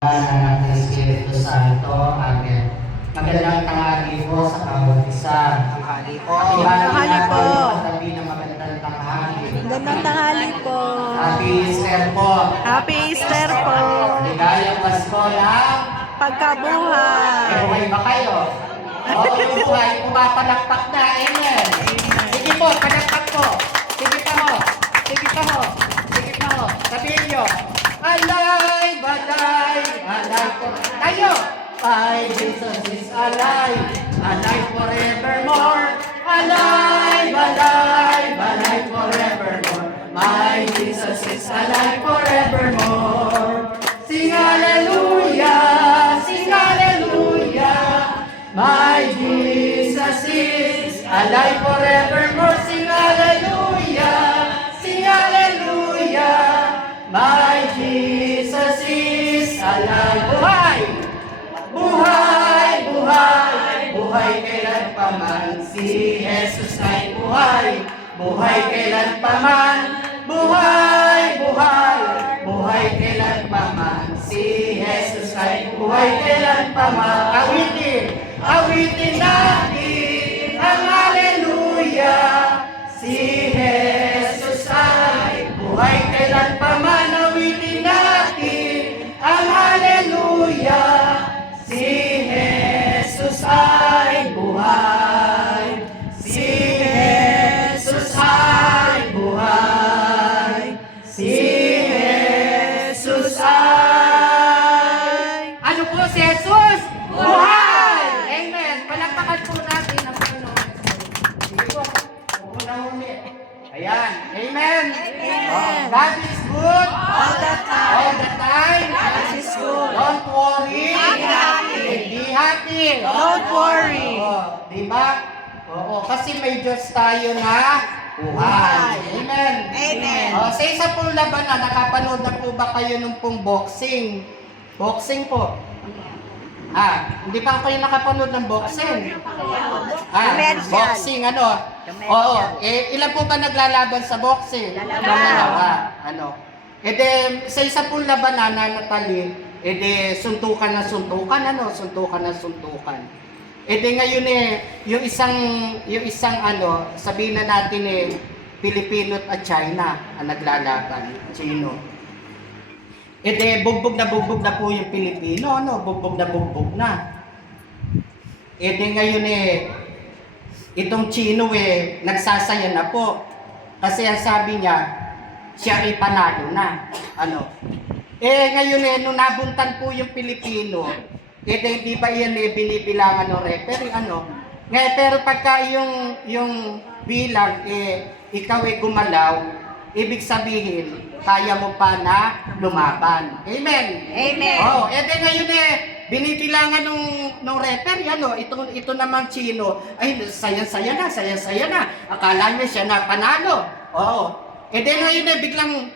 Anak ng Espiritu Santo. Amen. Magandang tanghali po sa bawat isa. Tanghali po. Tanghali po. Sabi ng magandang tanghali. Magandang tanghali po. Happy Easter po. Happy Easter po. Ligayang Pasko lang. Pagkabuhay. Buhay ba kayo? Oo, yung buhay, pumapalakpak na. Amen. Sige po, palakpak po. Sige pa ho. Sige pa ho. Sige pa ho. Sabihin nyo. Alive, alive, alive po. Tayo. My Jesus is alive. Alive forevermore. Alive, alive, alive forevermore. My Jesus is alive forevermore. Sing hallelujah, sing hallelujah. My Jesus is alive forevermore. Sing hallelujah, sing hallelujah. My Jesus is alive. Buhay! Buhay, buhay, buhay kailanpaman. Si Jesus ay buhay. Buhay kailanpaman. Buhay, buhay, buhay kailanpaman. Si Jesus ay buhay kailanpaman. Awitin, awitin natin ang hallelujah. Si Jesus ay buhay kailanpaman. Awitin natin ang hallelujah. Si Jesus ay buhay. Si Jesus ay buhay. Si Jesus ay... Ano po si Jesus? Buhay! Amen! Palakpakan po natin ang Panginoon. Sige po. Una-uni. Ayan. Amen! Amen. God is good. All the time. All the time. God is good. Don't worry. Be happy. Be happy. Don't worry. Oo, diba? Oo, kasi may Diyos tayo na buhay. Amen. Amen. Sa isa pong labanan, nakapanood na po ba kayo nung pong boxing? Boxing po. Hindi pa kayo nakapanood ng boxing? Commercial. Boxing, ano? Oo. Ilan po ba naglalaban sa boxing? Dalawa. Ano? Sa isa pong labanan na natali, suntukan na suntukan, ano? Suntukan na suntukan. Ngayon yung isang ano, sabihin na natin Pilipino at China ang naglalaban, Chino. Bugbog na po yung Pilipino, ano? Bugbog na. Ngayon itong Chino nagsasaya na po. Kasi ang sabi niya, siya ay panalo na. Ano? Ngayon nung nabuntan po yung Pilipino, di ba yan binibilangan ng referee, ano? Ngayon, pero pagka yung bilang, ikaw gumalaw, ibig sabihin, kaya mo pa na lumaban. Amen? Amen. Ngayon binibilangan nung referee, ano? Ito naman Chino, ay, saya-saya na. Akala niya siya na panalo. Ngayon biglang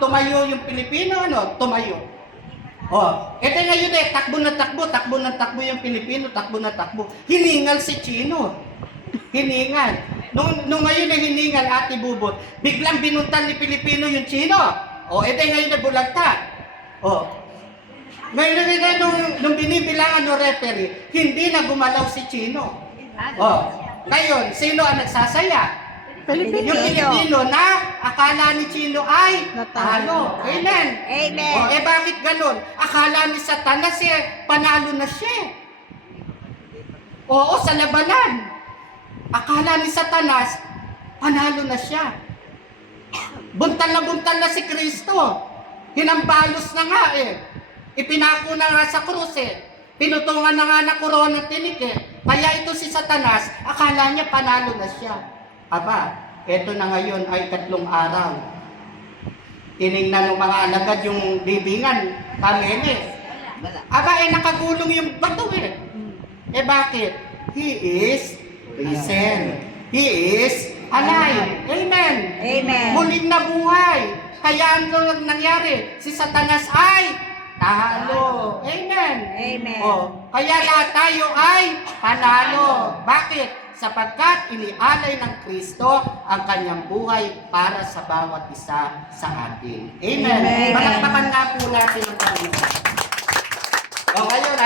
tumayo yung Pilipino, ano? Tumayo. Ngayon takbo yung Pilipino, takbo. Hiningal si Chino. Hiningal. Nung ngayon hiningal, Ate Bubot, biglang binuntan ni Pilipino yung Chino. Ngayon bulagta. Ngayon nung binibilangan ng referee, hindi na gumalaw si Chino. Ngayon, sino ang nagsasaya? Pilipino. Yung Pilipino na akala ni Chino ay talo. Amen. Amen. Bakit ganun? Akala ni Satanas panalo na siya. Sa labanan. Akala ni Satanas, panalo na siya. Buntal na si Kristo. Hinambalos na nga Ipinako na nga sa krus Pinutungan na nga na korona ng tinik Kaya ito si Satanas, akala niya panalo na siya. Eto na ngayon ay 3 araw. Tinignan ng mga alagad yung bibingan, kamene. Nakagulong yung bato bakit? He is risen. He is alive. Amen. Amen. Muling nabuhay. Kaya ano nangyari? Si Satanas ay talo. Amen. Amen. Kaya lahat tayo ay panalo. Bakit? Sapagkat inialay ng Kristo ang kanyang buhay para sa bawat isa sa atin. Amen. Amen. Palakpakan nga po natin ang Panginoon.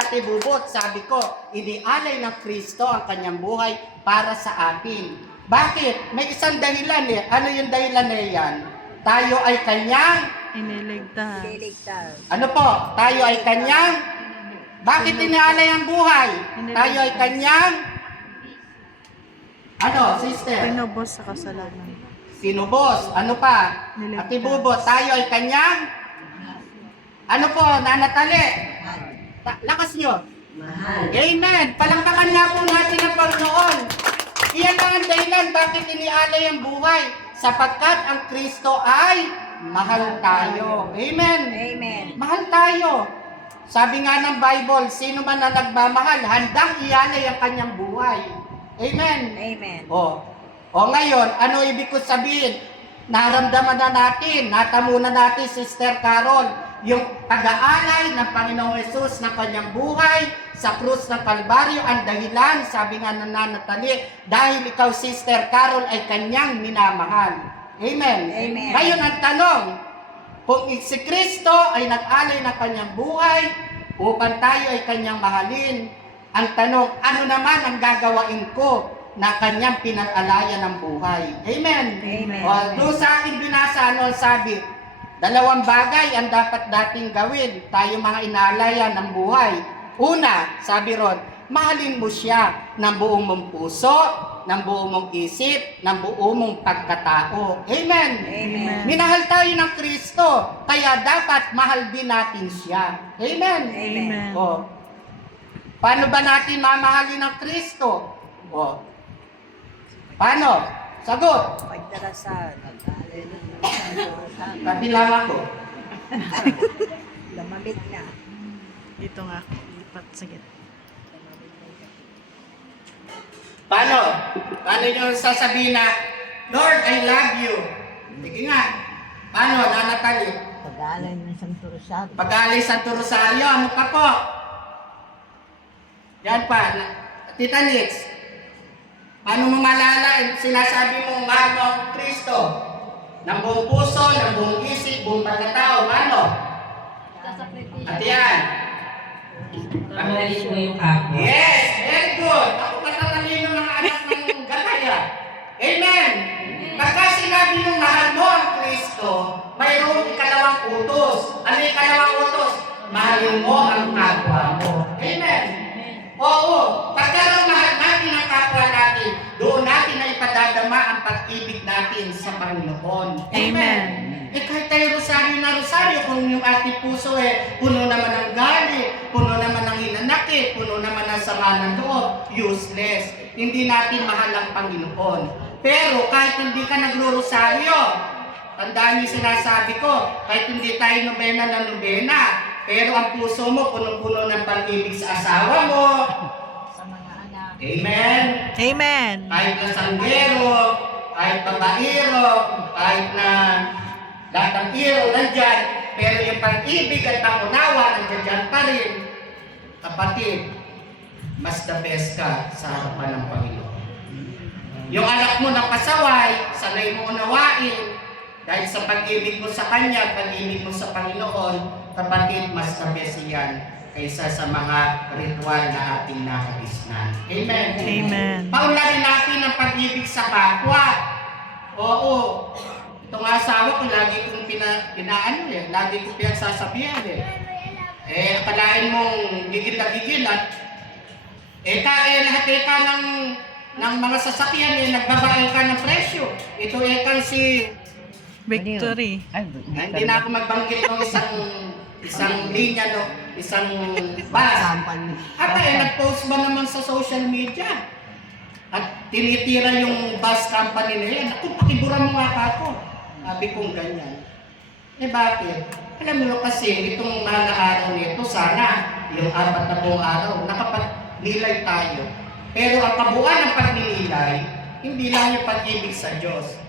Ate Bubot, sabi ko, inialay ng Kristo ang kanyang buhay para sa atin. Bakit? May isang dahilan eh. Ano yung dahilan na yan? Tayo ay kanyang, Liligtas. ano po? Tayo ay kanyang, bakit inialay ang buhay? Tayo ay kanyang, ano, sister? Pinubos sa kasalanan. Sinubos. Ano pa? Ate Bubot, tayo ay kanyang, ano po, nanatali? Lakas nyo. Mahal. Amen. Palangkakan nga po natin ang Panginoon. Iyan lang ang dahilan bakit inialay ang buhay. Sapagkat ang Kristo ay mahal tayo. Amen. Amen. Mahal tayo. Sabi nga ng Bible, sino man na nagmamahal, handang ialay ang kanyang buhay. Amen. Amen. O ngayon, ano ibig ko sabihin? Naramdaman na natin, natamo na natin, Sister Carol, yung pag-aalay ng Panginoong Yesus ng kanyang buhay sa krus ng Kalbaryo, ang dahilan, sabi nga ng Nanatali, dahil ikaw, Sister Carol, ay kanyang minamahal. Amen. Amen. Ngayon ang tanong, kung si Kristo ay nag-alay ng kanyang buhay upang tayo ay kanyang mahalin, ang tanong, ano naman ang gagawain ko na kanyang pinag-alayan ng buhay? Amen. Amen. O, doon sa akin binasa, ano sabi? Dalawang bagay ang dapat dating gawin, tayo mga inaalayan ng buhay. Una, sabi ron, mahalin mo siya ng buong mong puso, ng buong mong isip, ng buong mong pagkatao. Amen. Amen. Minahal tayo ng Kristo, kaya dapat mahal din natin siya. Amen. Amen. O, paano ba natin mamahalin ng Kristo? O, paano? Sagot. Pagdarasal. Kabilang ako. Lamamit na. Dito nga. Lipat. Sige. Paano? Paano nyo sasabihin na, Lord, I love you? Sige nga. Paano, Nanatali? Pag-aalay ng Santo Rosario. Pag-alay sa Rosario, ano pa po? Yan pa. Tita Nix, paano mo malala? Sinasabi mo, mahal mo ang Kristo. Ng buong puso, ng buong isip, buong pagkatao. Paano? At yan. Pangalain mo yung kapwa. Yes, very good. Ako patatalino ng anak ng Galaya. Amen. Pagka sinabi mong mahal mo ang Kristo, mayroong ikalawang utos. Ano yung ikalawang utos? Mahalin mo ang kapwa mo. Amen. Oo. Pagka mahal natin ang kapwa natin, doon natin na ipadadama ang pag-ibig natin sa Panginoon. Amen. Eh kahit tayo rosaryo na rosaryo, kung yung ating puso puno naman ng galit, puno naman ng hinanakit, puno naman ng sama ng loob, useless. Hindi natin mahal ang Panginoon. Pero kahit hindi ka nagro-rosaryo, tandaan niyo sinasabi ko, kahit hindi tayo nobena na nobena, pero ang puso mo punong-puno ng pag-ibig sa asawa mo, Sa mga anak. amen? Amen. Kahit na sanggero, kahit babaero, kahit na lahat ng iro nandyan, pero yung pag-ibig at pangunawa nandiyan pa rin. Kapatid, mas the best ka sa harapan ng Panginoon. Yung anak mo na pasaway, sanay mo unawain, dahil sa pag-ibig mo sa Kanya, pag-ibig mo sa Panginoon, kapatid, mas the best yan kaysa sa mga ritual na ating nakagisnan. Amen. Amen. Paunlarin natin ang pag-ibig sa kapwa. Oo. Itong asawa ko, lagi kong lagi kong pinagsasabihan akalain mong gigil na gigil at lahat ng mga sasakyan nagbabagal ka ng presyo. Ito kang si, Victory. hindi na ako magbanggit ng isang linya, no? Isang bus. At nag-post ba naman sa social media? At tinitira yung bus company na yan. Ako, pakiburan mo nga ako. Sabi kong ganyan. Bakit? Alam mo kasi, itong mga araw nito, sana yung 4 na buong araw, nakapagnilay tayo. Pero ang kabuuan ng pagninilay, hindi lang yung pag-ibig sa Diyos.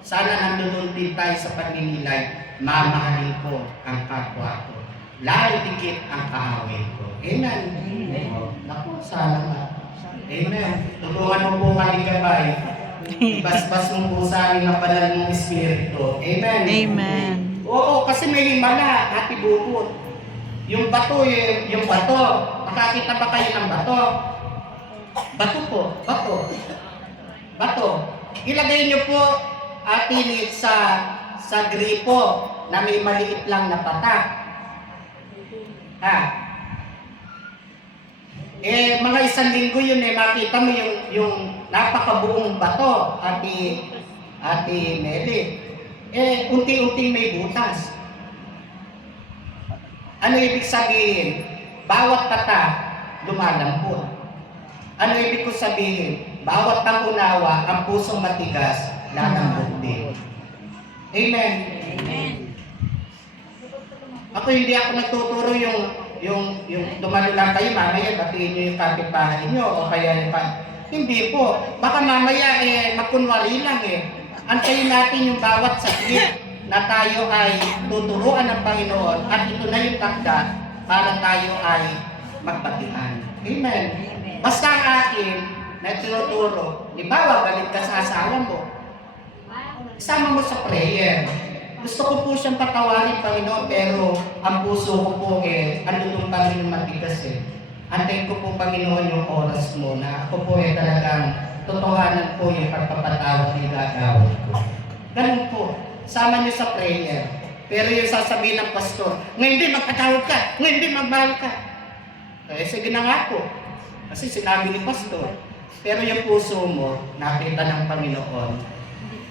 Sana nandun din tayo sa pagninilay, mamahalin ko ang kapwa ko. Lalo dikit ang kaaway ko. Amen. Naku, sana nga. Amen. Tulungan mo po kami gabay. Ibasbas mo po sa amin ang banal mong Espiritu. Amen. Amen. Oo, kasi may himala, Ate Bubot. Yung bato, yung bato. Nakakita ba kayo ng bato? Bato po, bato. Bato. Ilagay niyo po atin sa gripo na may maliit lang na patak. Mga 1 linggo yun makita mo yung napakabuong bato, Ate Meli. Unti-unting may butas. Ano ibig sabihin? Bawat patak, lumalampot. Ano ibig ko sabihin? Bawat pangunawa, ang pusong matigas, lalambot din. Amen. Amen. Ako hindi ako nagtuturo yung dumalo lang kayo, mamaya batiin nyo yung kapitbahay nyo o kaya hindi po. Baka mamaya magkunwari lang Antayin natin yung bawat saglit na tayo ay tuturuan ng Panginoon at ito na yung takda para tayo ay magbatihan. Amen. Basta ang akin na tinuturo, libawa galit ka sa asawa mo, isama mo sa prayer. Gusto ko po siyang patawarin, Panginoon, pero ang puso ko po andun pa rin yung matigas Antayin ko po, Panginoon, yung oras mo na ako po talagang totohanan po yung pagpapatawad na gagawin ko. Ganun po. Sama niyo sa prayer. Pero yung sasabihin ng pastor, ngayon din magpatawad ka, ngayon din magmahal ka. Sige na nga po. Kasi sinabi ni pastor. Pero yung puso mo, nakita ng Panginoon,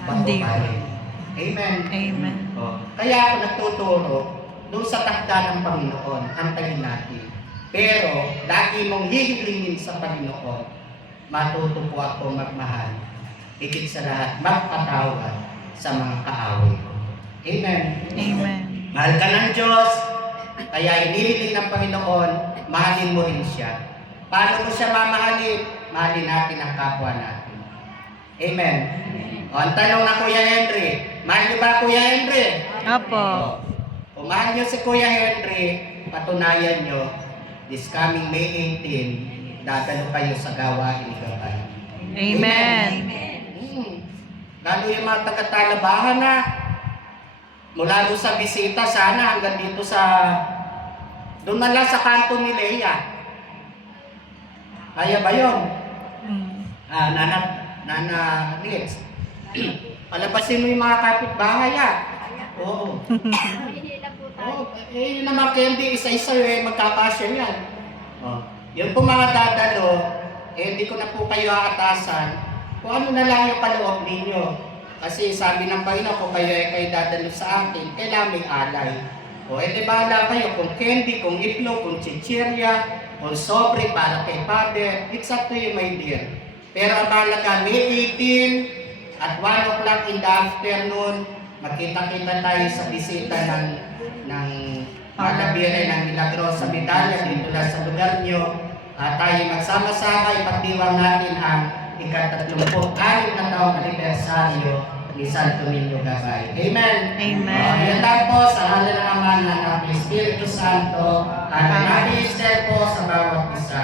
Hindi. Amen. Amen. Kaya ako nagtuturo doon sa takda ng Panginoon, antayin natin. Pero, lagi mong hihilingin sa Panginoon, matuto po ako magmahal. Higit sa lahat, magpatawad sa mga kaaway ko. Amen. Amen. Mahal ka ng Diyos, kaya hinihiling ng Panginoon, mahalin mo rin siya. Paano mo siya mamahalin? Mahalin natin ang kapwa natin. Amen. Ang tanong na Kuya Henry, mahal niyo ba Kuya Henry? Apo. Kung mahal niyo si Kuya Henry, patunayan niyo, this coming May 18, dadalo kayo sa gawain ni Gabay. Amen. Lalo yung mga taga-Talabahan na, mula doon sa bisita, sana hanggang dito doon na lang sa kanto ni Leia. Kaya ba yun? Nana Liz. Palabasin mo yung mga kapitbahay Oo. Yun naman Candy, isa-isa magkakasya yan. Yun po mga dadalo, hindi ko na po kayo aatasan. Kung ano na lang yung paloob ninyo. Kasi sabi ng Panginoon, kung kayo dadalo sa akin, kailangan may alay. Bahala kayo kung candy, kung itlog, kung chichirya, kung sobre para kay Father. It's up to you, my dear. Pero ang mahalaga, May 18 at 1 o'clock in the afternoon, magkita-kita tayo sa bisita ng Malabire ng Milagrosa Medalla dito lang sa lugar nyo. Tayo magsama-sama, ipagdiwang natin ang ika-36 na taong anibersaryo ni Santo Niño Gabay. Amen. Amen. Yan lang po sa ngalan ng Ama na ng Espiritu Santo at nag-i-Easter po sa bawat isa.